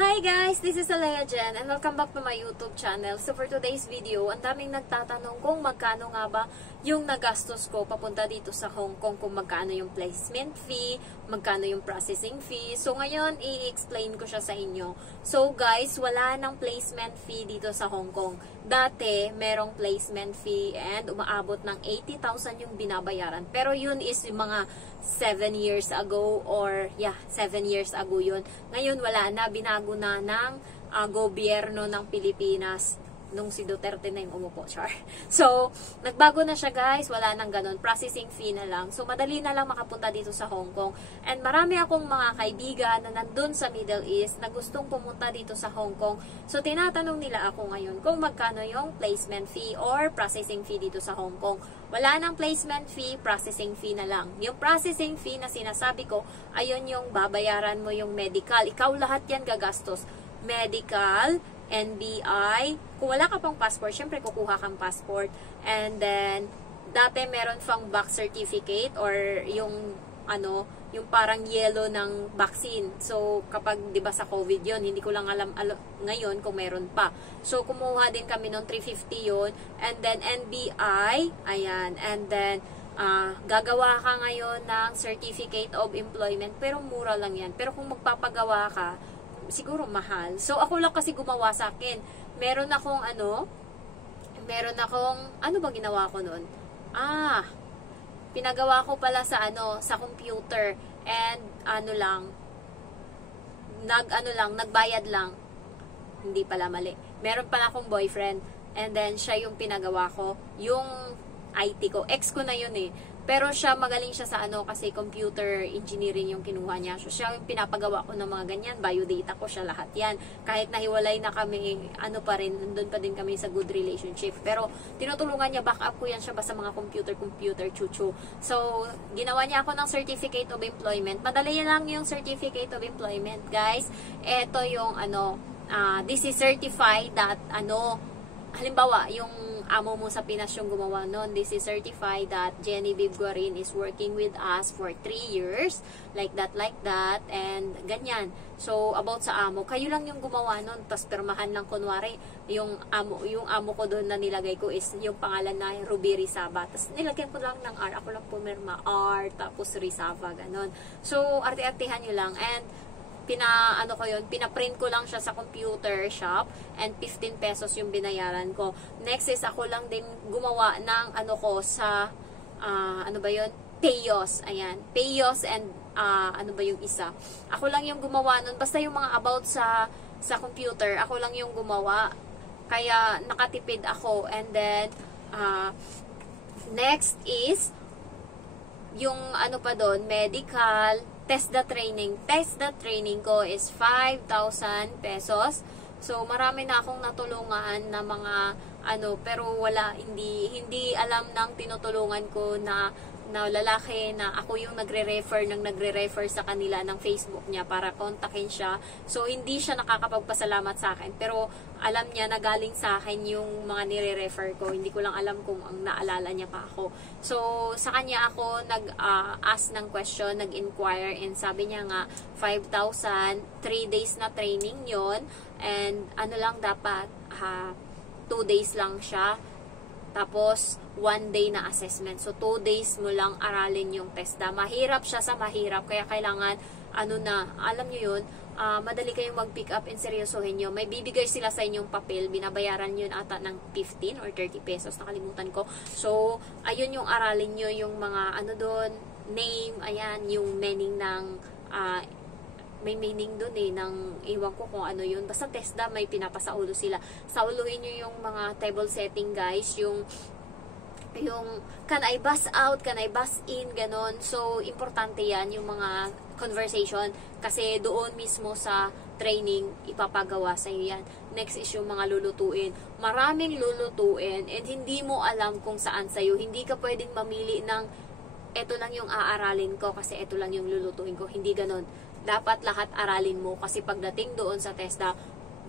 Hi guys! This is Alea Jen and welcome back to my YouTube channel. So for today's video, ang daming nagtatanong kung magkano nga ba yung nagastos ko papunta dito sa Hong Kong, kung magkano yung placement fee, magkano yung processing fee. So ngayon, i-explain ko siya sa inyo. So guys, wala nang placement fee dito sa Hong Kong. Dati, merong placement fee and umaabot ng 80,000 yung binabayaran. Pero yun is yung mga 7 years ago or 7 years ago yun. Ngayon wala na, binago na ng gobyerno ng Pilipinas nung si Duterte na yung umupo, char. So, nagbago na siya guys, wala nang ganun, processing fee na lang. So, madali na lang makapunta dito sa Hong Kong. And marami akong mga kaibigan na nandun sa Middle East na gustong pumunta dito sa Hong Kong. So, tinatanong nila ako ngayon kung magkano yung placement fee or processing fee dito sa Hong Kong. Wala nang placement fee, processing fee na lang. Yung processing fee na sinasabi ko, ayun yung babayaran mo yung medical. Ikaw lahat yan gagastos. Medical, NBI, kung wala ka pang passport, syempre kukuha kang passport. And then, dati meron pang back certificate or yung yung parang yellow ng vaccine. So, kapag 'di ba sa COVID 'yon, hindi ko lang alam ngayon kung meron pa. So, kumuha din kami ng 350 'yon, and then NBI, ayan, and then gagawa ka ngayon ng certificate of employment, pero mura lang 'yan. Pero kung magpapagawa ka, siguro mahal. So, ako lang kasi gumawa sa akin. Meron akong ano bang ginawa ko noon? Pinagawa ko pala sa sa computer, and nagbayad lang. Hindi pala, mali. Meron pala akong boyfriend, and then siya yung pinagawa ko, yung IT ko. Ex ko na yun eh. Pero siya, magaling siya sa kasi computer engineering yung kinuha niya. So, siya yung pinapagawa ko ng mga ganyan. Biodata ko siya, lahat yan. Kahit nahiwalay na kami, pa rin, nandun pa din kami sa good relationship. Pero, tinutulungan niya, backup ko yan siya basta mga computer, chuchu. So, ginawa niya ako ng certificate of employment. Madali lang yung certificate of employment, guys. Ito yung, this is certified that, halimbawa, yung amo mo sa Pinas yung gumawa nun, this is certified that Jenny Bibguarin is working with us for 3 years, like that, and ganyan. So, about sa amo, kayo lang yung gumawa nun, tas permahan lang, kunwari, yung amo ko doon na nilagay ko is yung pangalan na Ruby Rizaba, tas nilagyan ko lang ng R, ako lang pumirma, R, tapos Rizaba, ganon. So, arte-artehan nyo lang, and pinaprint ko lang siya sa computer shop, and 15 pesos yung binayaran ko. Next is ako lang din gumawa ng sa Payos. Ayan, Payos, and yung isa. Ako lang yung gumawa nun, basta yung mga about sa computer, ako lang yung gumawa. Kaya nakatipid ako. And then next is yung pa doon, medical, TESDA training. TESDA training ko is 5,000 pesos. So, marami na akong natulungan na mga pero hindi alam ng tinutulungan ko na lalaki na ako yung nagre-refer sa kanila ng Facebook niya para kontakin siya. So, hindi siya nakakapagpasalamat sa akin. Pero, alam niya na galing sa akin yung mga nire-refer ko. Hindi ko lang alam kung ang naalala niya pa ako. So, sa kanya ako nag-ask ng question, nag-inquire, and sabi niya nga, 5,000, 3 days na training yon, and lang dapat, 2 days lang siya. Tapos, 1 day na assessment. So, 2 days mo lang aralin yung TESDA. Mahirap siya sa mahirap. Kaya kailangan, alam nyo yun, madali kayong mag-pick up and seryosohin nyo. May bibigay sila sa inyong papel. Binabayaran yun ata ng 15 or 30 pesos. Nakalimutan ko. So, ayun yung aralin nyo, yung mga, doon, name, ayan, yung meaning ng, may meaning doon ng iwan ko kung ano yun. Basta TESDA, may pinapasaulo sila. Sauluhin nyo yung mga table setting, guys. Yung can I bus out, can I bus in, ganon. So, importante yan, yung mga conversation. Kasi doon mismo sa training, ipapagawa sa iyo yan. Next is yung mga lulutuin. Maraming lulutuin, and hindi mo alam kung saan sa'yo. Hindi ka pwedeng mamili ng eto lang yung aaralin ko kasi eto lang yung lulutuin ko. Hindi ganon. Dapat lahat aralin mo, kasi pagdating doon sa TESDA,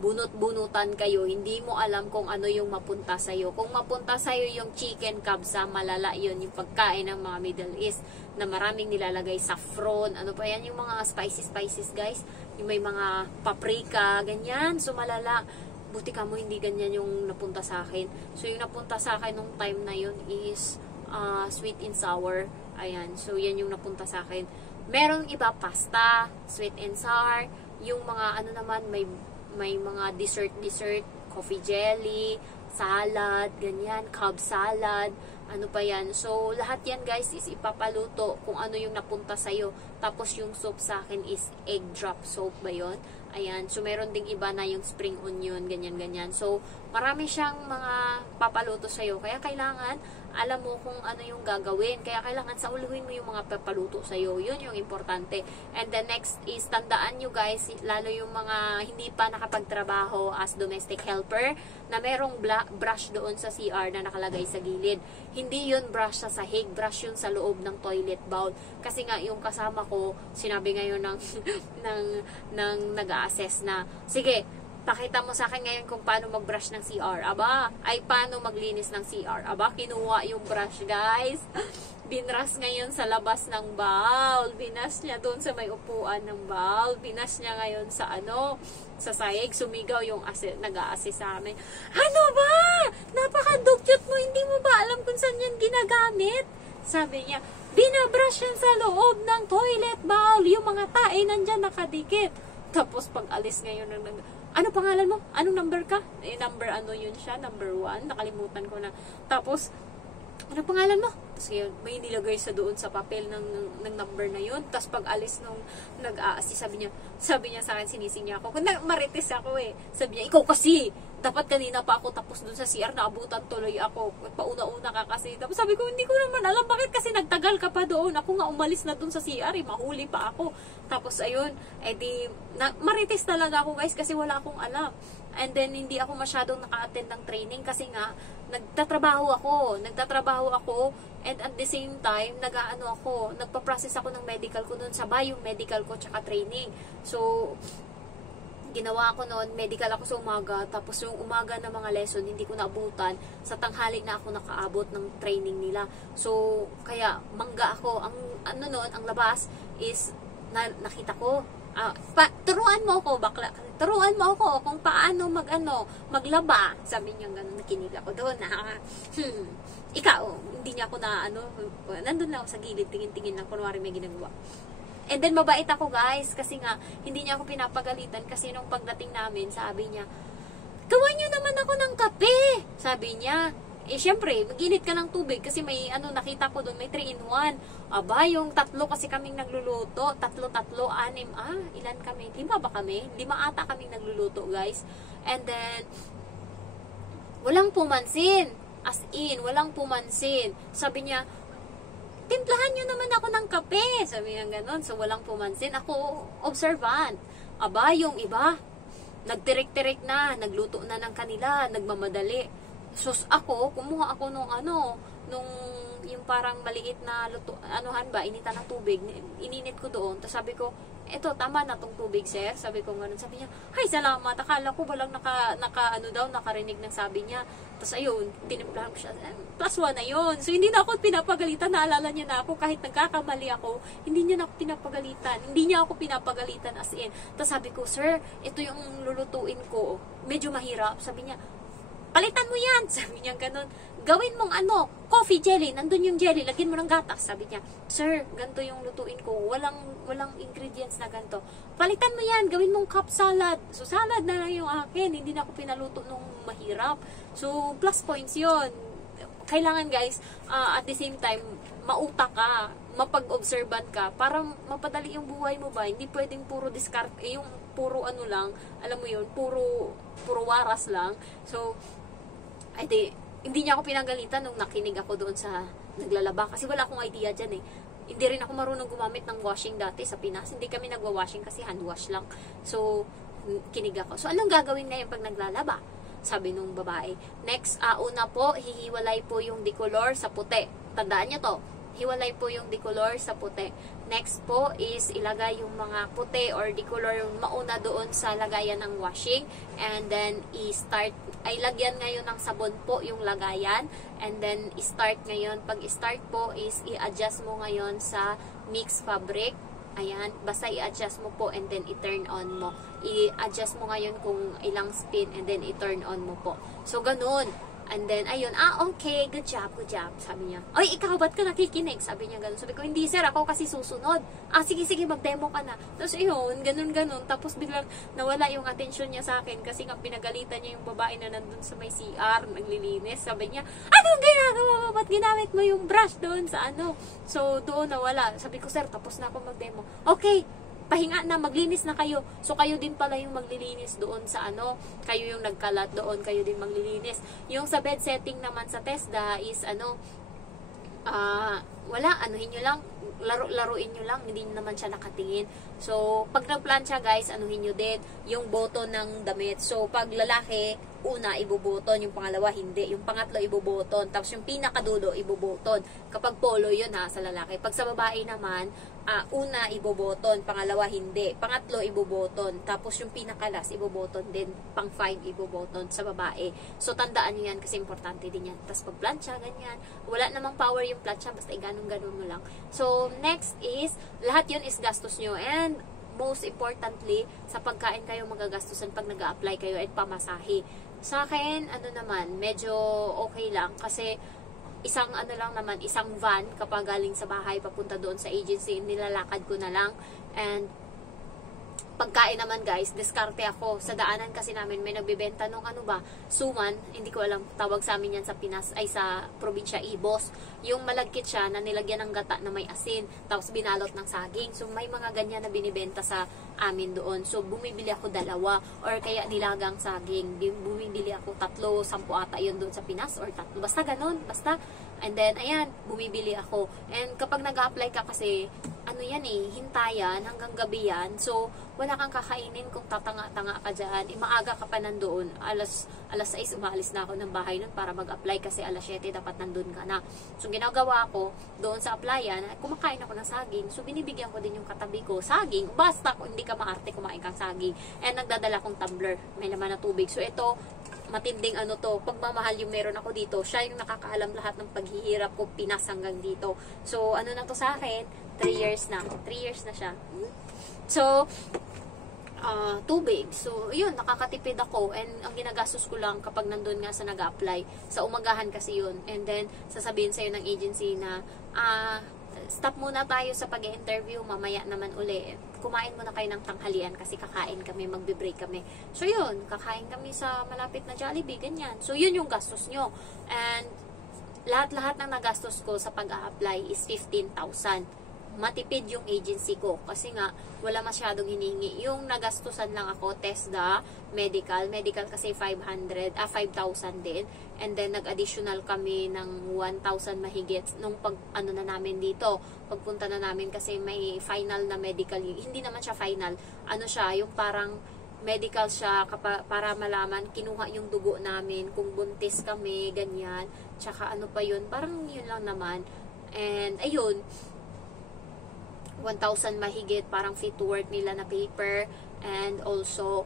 bunot-bunutan kayo, hindi mo alam kung ano yung mapunta sa'yo. Kung mapunta sa'yo yung chicken kabsa, malala yun, yung pagkain ng mga Middle East, na maraming nilalagay saffron, ano pa yan, yung mga spices guys, yung may mga paprika, ganyan. So, malala. Buti ka mo, hindi ganyan yung napunta sa akin. So, yung napunta sa akin nung time na yun is sweet and sour. Ayan. So, yan yung napunta sa akin. Merong iba, pasta, sweet and sour. Yung mga, ano naman, may mga dessert, coffee jelly, salad, ganyan, Cobb salad, ano pa yan. So, lahat yan guys is ipapaluto kung ano yung napunta sa'yo. Tapos yung soup sa akin is egg drop soap ba yun? Ayan. So, meron ding iba na yung spring onion, ganyan. So, marami siyang mga papaluto sa'yo. Kaya kailangan, alam mo kung ano yung gagawin. Kaya kailangan sauluhin mo yung mga papaluto sa'yo. Yun yung importante. And the next is, tandaan nyo guys, lalo yung mga hindi pa nakapagtrabaho as domestic helper, na merong brush doon sa CR na nakalagay sa gilid. Hindi yun brush sa sahig, brush yun sa loob ng toilet bowl. Kasi nga yung kasama ko, sinabi ngayon ng nag-a-assess na, sige, pakita mo sa akin ngayon kung paano mag-brush ng CR. Aba, ay paano maglinis ng CR. Aba, kinuha yung brush, guys. Binras ngayon sa labas ng bowl. Binas niya doon sa may upuan ng bowl. Binas niya ngayon sa sa sahig. Sumigaw yung nag-a-assist sa amin. Ano ba? Napaka-dugyot mo. Hindi mo ba alam kung saan yan ginagamit? Sabi niya, binabrush yan sa loob ng toilet bowl. Yung mga tae nandyan nakadikit. Tapos pag alis ngayon ano pangalan mo? Anong number ka? Number ano yun siya? Number 1. Nakalimutan ko na. Tapos, ano pangalan mo? Tapos yun, may nilagay sa doon sa papel ng number na yun. Tapos pag alis nung nag-aasi, sabi niya sa akin, sinising niya ako. Marites ako eh. Sabi niya, ikaw kasi, dapat kanina pa ako tapos doon sa CR, naabutan tuloy ako. Pauna-una ka kasi. Tapos sabi ko, hindi ko naman alam bakit kasi nagtagal ka pa doon. Ako nga umalis na doon sa CR, mahuli pa ako. Tapos ayun, marites talaga ako guys kasi wala akong alam. And then, hindi ako masyadong naka-attend ng training kasi nga, nagtatrabaho ako, and at the same time, nagpa-process ako ng medical ko noon, sabay yung medical ko tsaka training. So, ginawa ko noon, medical ako sa umaga, tapos yung umaga na mga lesson, hindi ko naabutan, sa tanghali na ako nakaabot ng training nila. So, kaya, mangga ako. Ang labas is, nakita ko, turuan mo ako, bakla. Turuan mo ako kung paano maglaba. Sabi niya gano'n, nakinig ako doon. Ikaw, hindi niya ako nandun na ako sa gilid, tingin-tingin lang, kunwari may ginagawa. And then, mabait ako guys, kasi nga, hindi niya ako pinapagalitan, kasi nung pagdating namin, sabi niya, gawan niyo naman ako ng kape. Sabi niya, syempre, mag-init ka ng tubig kasi may, nakita ko doon, may 3-in-1. Aba, yung 3 kasi kaming nagluluto. 3, 6. Ilan kami? 5 ba kami? 5 ata kaming nagluluto, guys. And then, walang pumansin. As in, walang pumansin. Sabi niya, timplahan nyo naman ako ng kape. Sabi niya gano'n. So, walang pumansin. Ako, observant. Aba, yung iba, nagtirik-tirik na, nagluto na ng kanila, nagmamadali. So, kumuha ako nung yung parang maliit na initan ng tubig, ininit ko doon. Tapos sabi ko, eto, tama na tong tubig, sir. Sabi ko gano'n. Sabi niya, ay, salamat. Akala ko walang nakarinig ng sabi niya. Tapos ayun, tinimplahan ko siya. +1 na yun. So, hindi na ako pinapagalitan. Naalala niya na ako. Kahit nagkakamali ako, hindi niya na ako pinapagalitan. Hindi niya ako pinapagalitan as in. Tapos sabi ko, sir, ito yung lulutuin ko. Medyo mahirap. Sabi niya, palitan mo yan. Sabi niya ganun. Gawin mong coffee jelly. Nandun yung jelly. Lagyan mo ng gatas. Sabi niya, sir, ganito yung lutuin ko. Walang ingredients na ganito. Palitan mo yan. Gawin mong cup salad. So, salad na lang yung akin. Hindi na ako pinaluto nung mahirap. So, plus points yun. Kailangan guys, at the same time, mautak ka. Mapag-observant ka. Para mapadali yung buhay mo ba. Hindi pwedeng puro discard. Yung puro lang. Alam mo yun, puro waras lang. So, hindi niya ako pinagalitan nung nakinig ako doon sa naglalaba. Kasi wala akong idea dyan eh. Hindi rin ako marunong gumamit ng washing dati sa Pinas. Hindi kami nagwa-washing kasi hand wash lang. So, kinig ako. So, anong gagawin ngayon pag naglalaba? Sabi nung babae. Next, una po, hihiwalay po yung decolor sa puti. Tandaan niyo to. Hiwalay po yung decolor sa puti. Next po is ilagay yung mga puti or decolor yung mauna doon sa lagayan ng washing. And then, lagyan ngayon ng sabon po yung lagayan. And then, start ngayon. Pag start po is i-adjust mo ngayon sa mixed fabric. Ayan, basta i-adjust mo po and then i-turn on mo. I-adjust mo ngayon kung ilang spin and then i-turn on mo po. So, ganun. And then, ayun, okay, good job, sabi niya. Ay, ikaw, ba't ka nakikinig? Sabi niya ganun. Sabi ko, hindi sir, ako kasi susunod. Sige, mag-demo ka na. Tapos, ayun, ganun. Tapos, biglang nawala yung attention niya sa akin kasi nga pinagalitan niya yung babae na nandun sa may CR, naglilinis. Sabi niya, anong ginagawa mo? Ba't ginamit mo yung brush doon sa ano? So, doon nawala. Sabi ko, sir, tapos na ako mag-demo. Okay, pahinga na, maglinis na kayo. So, kayo din pala yung maglilinis doon sa ano, kayo yung nagkalat doon, kayo din maglilinis. Yung sa bed setting naman sa TESDA is ano, wala, anuhin nyo lang, laruin nyo lang, hindi naman siya nakatingin. So, pag nagplansya guys, anuhin nyo din yung button ng damit. So, pag lalaki, una, ibubuton. Yung pangalawa, hindi. Yung pangatlo, ibubuton. Tapos, yung pinakadulo, ibubuton. Kapag polo, yun ha, sa lalaki. Pag sa babae naman, una, ibubuton. Pangalawa, hindi. Pangatlo, ibubuton. Tapos, yung pinakalas, ibubuton din. Pang 5, ibubuton sa babae. So, tandaan nyo yan kasi importante din yan. Tapos, pag plansya, ganyan. Wala namang power yung plansya, basta ganun-ganun mo lang. So, next is, lahat yun is gastos nyo. And, most importantly, sa pagkain kayo magagastusan pag nag-a-apply kayo at pamasahe. Sa akin, ano naman, medyo okay lang kasi isang van kapag galing sa bahay papunta doon sa agency, nilalakad ko na lang. And pagkain naman guys, diskarte ako. Sa daanan kasi namin may nagbebenta nung suman, hindi ko alam, tawag sa amin yan sa Pinas, ay sa probinsya, Ibos. Yung malagkit siya na nilagyan ng gata na may asin, tapos binalot ng saging. So may mga ganyan na binibenta sa amin doon. So bumibili ako 2 or kaya nilagang saging. Bumibili ako 3, 10 ata yun doon sa Pinas or 3. Basta ganun, basta. And then, ayan, bumibili ako. And kapag nag-a-apply ka kasi, hintayan hanggang gabi yan. So, wala kang kakainin kung tatanga-tanga ka dyan. Maaga ka pa nandoon. Alas 6, umalis na ako ng bahay nun para mag-apply kasi alas 7 dapat nandun ka na. So, ginagawa ko, doon sa applyan, kumakain ako ng saging. So, binibigyan ko din yung katabi ko, saging. Basta kung hindi ka maarte, kumain kang saging. And nagdadala kong tumbler. May laman na tubig. So, ito, matinding pagmamahal yung meron ako dito. Siya yung nakakaalam lahat ng paghihirap ko, Pinas hanggang dito. So, ano na to sa akin? 3 years na. 3 years na siya. So, tubig. So, yun, nakakatipid ako. And ang ginagastos ko lang kapag nandun nga sa nag-apply. Sa umagahan kasi yun. And then, sasabihin sa'yo ng agency na, stop muna tayo sa pag-interview, mamaya naman uli. Kumain muna kayo ng tanghalian kasi kakain kami, magbe-break kami. So yun, kakain kami sa malapit na Jollibee, ganyan. So yun yung gastos nyo. And lahat-lahat ng nagastos ko sa pag-a-apply is 15,000. Matipid yung agency ko kasi nga wala masyadong hinihingi. Yung nagastusan lang ako, TESDA, medical kasi 5,000 din. And then nag-additional kami ng 1,000 mahigit nung na namin dito. Pagpunta na namin kasi may final na medical. Hindi naman siya final. Siya, yung parang medical siya para malaman, kinuha yung dugo namin kung buntis kami, ganyan. Tsaka pa yun, parang yun lang naman. And ayun, 1,000 mahigit, parang fit to work nila na paper. And also,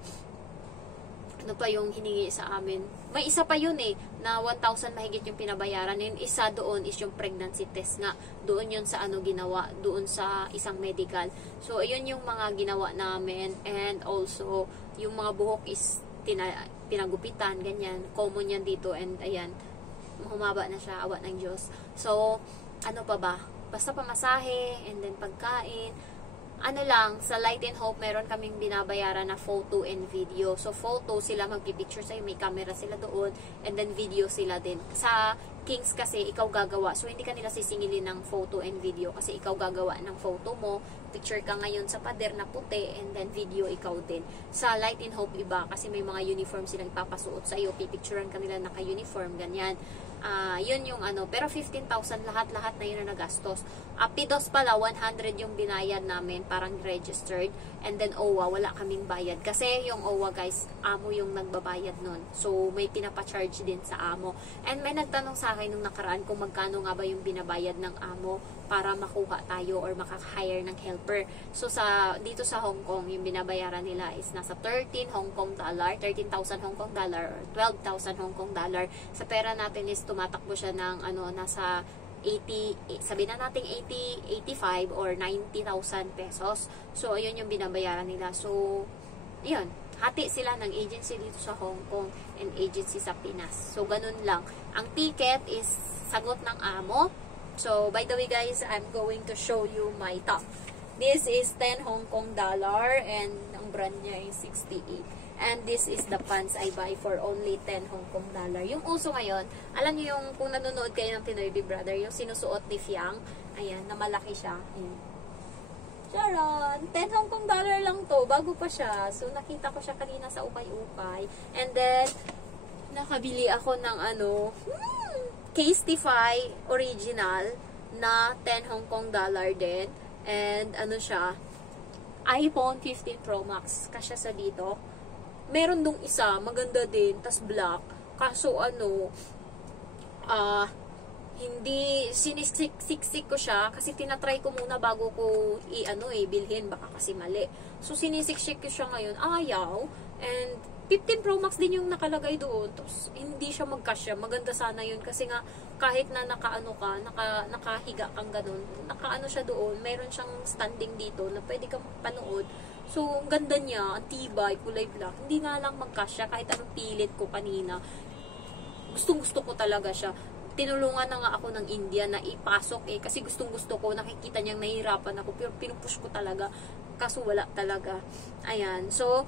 pa yung hiningi sa amin. May isa pa yun na 1,000 mahigit yung pinabayaran. Yung isa doon is yung pregnancy test nga. Doon yun sa ginawa. Doon sa isang medical. So, ayun yung mga ginawa namin. And also, yung mga buhok is pinagupitan, ganyan. Common yan dito. And ayan, humaba na siya. Awa ng Diyos. So, pa ba? Basta pamasahe, and then pagkain. Sa Light and Hope, meron kaming binabayaran na photo and video. So, photo sila, magpipicture sa'yo, may camera sila doon, and then video sila din. Sa Kings kasi, ikaw gagawa. So, hindi ka nila sisingilin ng photo and video kasi ikaw gagawa ng photo mo. Picture ka ngayon sa pader na puti, and then video ikaw din. Sa Light and Hope, iba, kasi may mga uniform silang ipapasuot sa'yo. Pipicturean ka nila naka-uniform, ganyan. Yun yung pero 15,000 lahat-lahat na yun na nagastos. Pidos pala, 100 yung binayad namin, parang registered. And then OWA, wala kaming bayad. Kasi yung OWA guys, amo yung nagbabayad nun. So, may pinapacharge din sa amo. And may nagtanong sa akin nung nakaraan kung magkano nga ba yung binabayad ng amo para makuha tayo or makaka-hire ng helper. So, dito sa Hong Kong, yung binabayaran nila is nasa 13,000 Hong Kong dollar or 12,000 Hong Kong dollar. Sa pera natin is tumatakbo siya ng nasa sabi na natin 85 or 90,000 pesos. So, ayun yung binabayaran nila. So, yun. Hati sila ng agency dito sa Hong Kong and agency sa Pinas. So, ganun lang. Ang ticket is sagot ng amo. So, by the way guys, I'm going to show you my top. This is 10 Hong Kong dollar and ang brand niya is 68. And this is the pants I buy for only 10 Hong Kong dollar. Yung uso ngayon, alam niyo yung kung nanonood kayo ng Pinoy Big Brother, yung sinusuot ni Fiang, ayan, na malaki siya. Ayan. Charon! 10 Hong Kong dollar lang to, bago pa siya. So, nakita ko siya kanina sa ukay-ukay. And then, nakabili ako ng Casetify original na 10 Hong Kong dollar din. And, siya, iPhone 15 Pro Max. Kasya sa dito. Meron dong isa, maganda din, tas black. Kaso hindi sinisiksik ko siya kasi tinatry ko muna bago ko bilhin, baka kasi mali. So sinisiksik ko siya ngayon, ayaw. And 15 Pro Max din yung nakalagay doon. Tapos hindi siya magkasya. Maganda sana yun kasi nga kahit na nakahiga kang ganun, siya doon, meron siyang standing dito na pwede kang panood. So, ang ganda niya, ang tibay, kulay black. Hindi nga lang magkasya kahit anong pilit ko kanina. Gustong-gusto ko talaga siya. Tinulungan na nga ako ng India na ipasok kasi gustong-gusto ko. Nakikita niyang nahihirapan ako pero pinupush ko talaga. Kaso wala talaga. Ayan. So,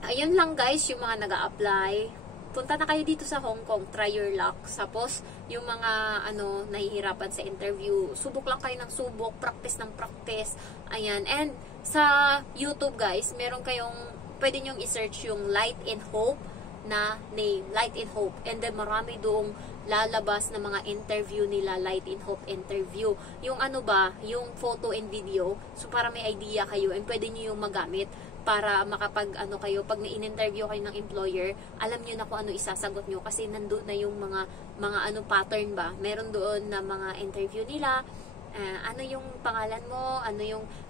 ayun lang guys yung mga nag-a-apply. Punta na kayo dito sa Hong Kong, try your luck. Tapos, yung mga nahihirapan sa interview, subok lang kayo ng subok, practice ng practice. Ayan. And sa YouTube guys, meron kayong, pwede nyong i-search yung Light and Hope na name, Light and Hope. And then marami doong lalabas na mga interview nila, Light and Hope interview. Yung yung photo and video. So para may idea kayo and pwede nyo yung magamit para makapag kayo, pag na-in-interview kayo ng employer, alam nyo na kung ano isasagot nyo kasi nandoon na yung mga pattern ba. Meron doon na mga interview nila, ano yung pangalan mo,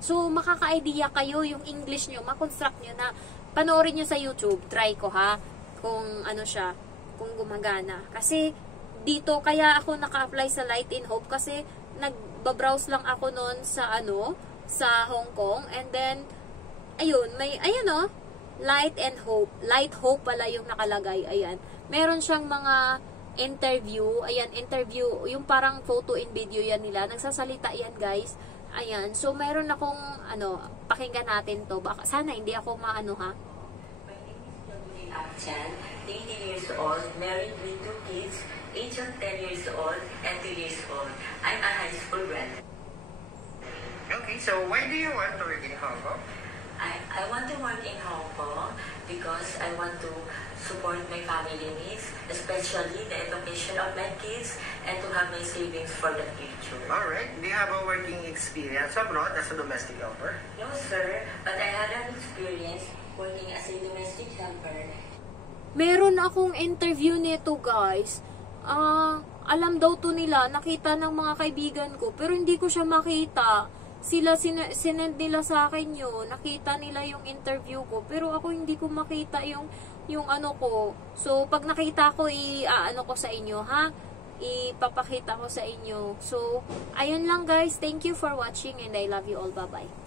so makaka-idea kayo yung English nyo, makonstruct nyo na, panoorin nyo sa YouTube, try ko ha, kung siya, kung gumagana. Kasi dito, kaya ako naka-apply sa Light and Hope kasi nagbabrowse lang ako noon sa sa Hong Kong, and then ayun, Light and Hope. Light Hope pala yung nakalagay. Ayan. Meron siyang mga interview. Ayan, interview. Yung parang photo and video yan nila. Nagsasalita yan, guys. Ayan. So, meron akong, pakinggan natin to. Baka, sana hindi ako ha. My name is Jolene Akchan, 80 years old, married with 2 kids, age of 10 years old and 2 years old. I'm a high school grad. Okay, so why do you want to work in Hong Kong? I want to work in Hong Kong because I want to support my family needs, especially the education of my kids, and to have my savings for the future. Alright, do you have a working experience abroad as a domestic helper? No, sir, but I had an experience working as a domestic helper. Meron akong interview nito, guys. Alam daw to nila, nakita ng mga kaibigan ko, pero hindi ko siya makita. Sila sinend nila sa akin yun, nakita nila yung interview ko, pero ako hindi ko makita yung ko. So, pag nakita ko, ko sa inyo, ha? Ipapakita ko sa inyo. So, ayun lang guys, thank you for watching and I love you all, bye-bye.